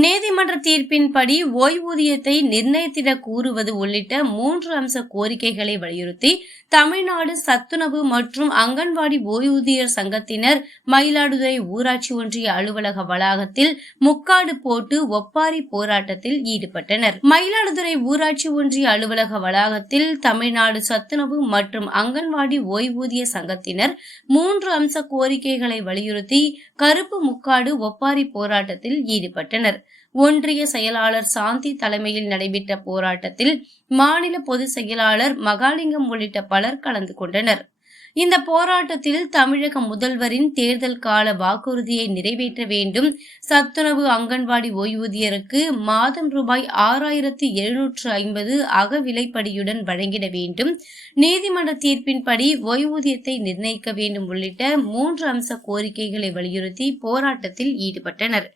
நீதிமன்ற தீர்ப்பின்படி ஓய்வூதியத்தை நிர்ணயித்திட கூறுவது உள்ளிட்ட மூன்று அம்ச கோரிக்கைகளை வலியுறுத்தி தமிழ்நாடு சத்துணவு மற்றும் அங்கன்வாடி ஓய்வூதியர் சங்கத்தினர் மயிலாடுதுறை ஊராட்சி ஒன்றிய அலுவலக வளாகத்தில் முக்காடு போட்டு ஒப்பாரி போராட்டத்தில் ஈடுபட்டனர். மயிலாடுதுறை ஊராட்சி ஒன்றிய அலுவலக வளாகத்தில் தமிழ்நாடு சத்துணவு மற்றும் அங்கன்வாடி ஓய்வூதிய சங்கத்தினர் மூன்று அம்ச கோரிக்கைகளை வலியுறுத்தி கருப்பு முக்காடு ஒப்பாரி போராட்டத்தில் ஈடுபட்டனர். ஒன்றிய செயலாளர் சாந்தி தலைமையில் நடைபெற்ற போராட்டத்தில் மாநில பொதுச் செயலாளர் மகாலிங்கம் உள்ளிட்ட பலர் கலந்து கொண்டனர். இந்த போராட்டத்தில் தமிழக முதல்வரின் தேர்தல் கால வாக்குறுதியை நிறைவேற்ற வேண்டும். சத்துணவு அங்கன்வாடி ஓய்வூதியருக்கு மாதம் ரூபாய் ஆறாயிரத்து எழுநூற்று ஐம்பது அகவிலைப்படியுடன் வழங்கிட வேண்டும். நீதிமன்ற தீர்ப்பின்படி ஓய்வூதியத்தை நிர்ணயிக்க வேண்டும் உள்ளிட்ட மூன்று அம்ச கோரிக்கைகளை வலியுறுத்தி போராட்டத்தில் ஈடுபட்டனர்.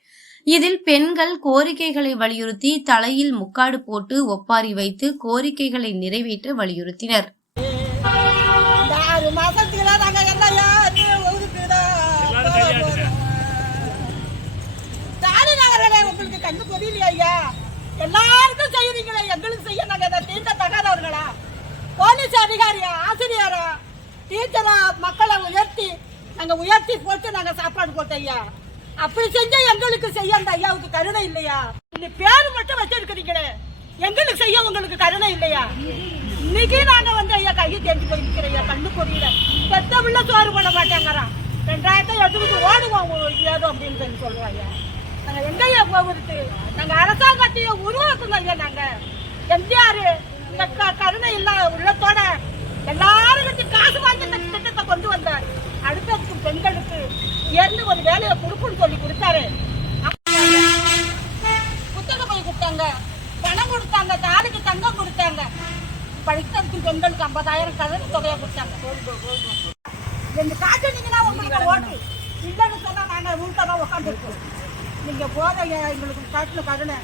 இதில் பெண்கள் கோரிக்கைகளை வலியுறுத்தி தலையில் முக்காடு போட்டு ஒப்பாரி வைத்து கோரிக்கைகளை நிறைவேற்ற வலியுறுத்தினர். ஆறு மாசத்துக்கு நாங்க என்னையா நீ ஒதுக்குதா உங்களுக்கு கண்டு புரியலையா ஐயா எல்லாருக்கும் செய்யறீங்களே எங்களுக்கு செய்ய நாங்க இதை தீண்ட தகாதவர்களா? போலீஸ் அதிகாரியா ஆசிரியரா டீச்சரா மக்களை உயர்த்தி நாங்க உயர்த்தி போட்டு நாங்க சாப்பாடு போட்டோம் ஐயா. அப்படி செஞ்சா எங்களுக்கு செய்ய அந்த ஐயாவுக்கு கருணை இல்லையா? இந்த பேரு மட்டும் வச்சிருக்கிறீங்களே. எங்களுக்கு செய்ய உங்களுக்கு கருணை இல்லையா? இன்னைக்கு நாங்க வந்து ஐயா கையை தேடி போய் நிக்கிறோம் ஐயா கண்ணு பொரியல பெத்த உள்ள சோறு போட மாட்டேங்கிறான். ரெண்டாயிரத்தை எடுத்துக்கிட்டு ஓடுவோம் ஏதோ அப்படின்னு சொல்லி சொல்லுவோம் ஐயா. நாங்க ஐயா போகிறது நாங்க அரசாங்கத்தையே உருவாக்குங்க ஐயா நாங்க. எம்ஜிஆர் இந்த கருணை இல்ல உள்ளத்தோட எல்லா கொடுத்தாரு. புத்தக பை கொடுத்தாங்க. பணம் கொடுத்தாங்க. தாலுக்கு தங்கம் கொடுத்தாங்க. படித்ததுக்கு பெண்களுக்கு ஐம்பதாயிரம் கடன் தொகையை கொடுத்தாங்க. ரெண்டு காட்டுனீங்கன்னா உங்களுக்கு ஓட்டு. இல்லைன்னு சொன்னால் நாங்கள் வீட்டை தான் உட்காந்துருக்கோம் நீங்கள் போத எங்களுக்கு காட்டுன கருணை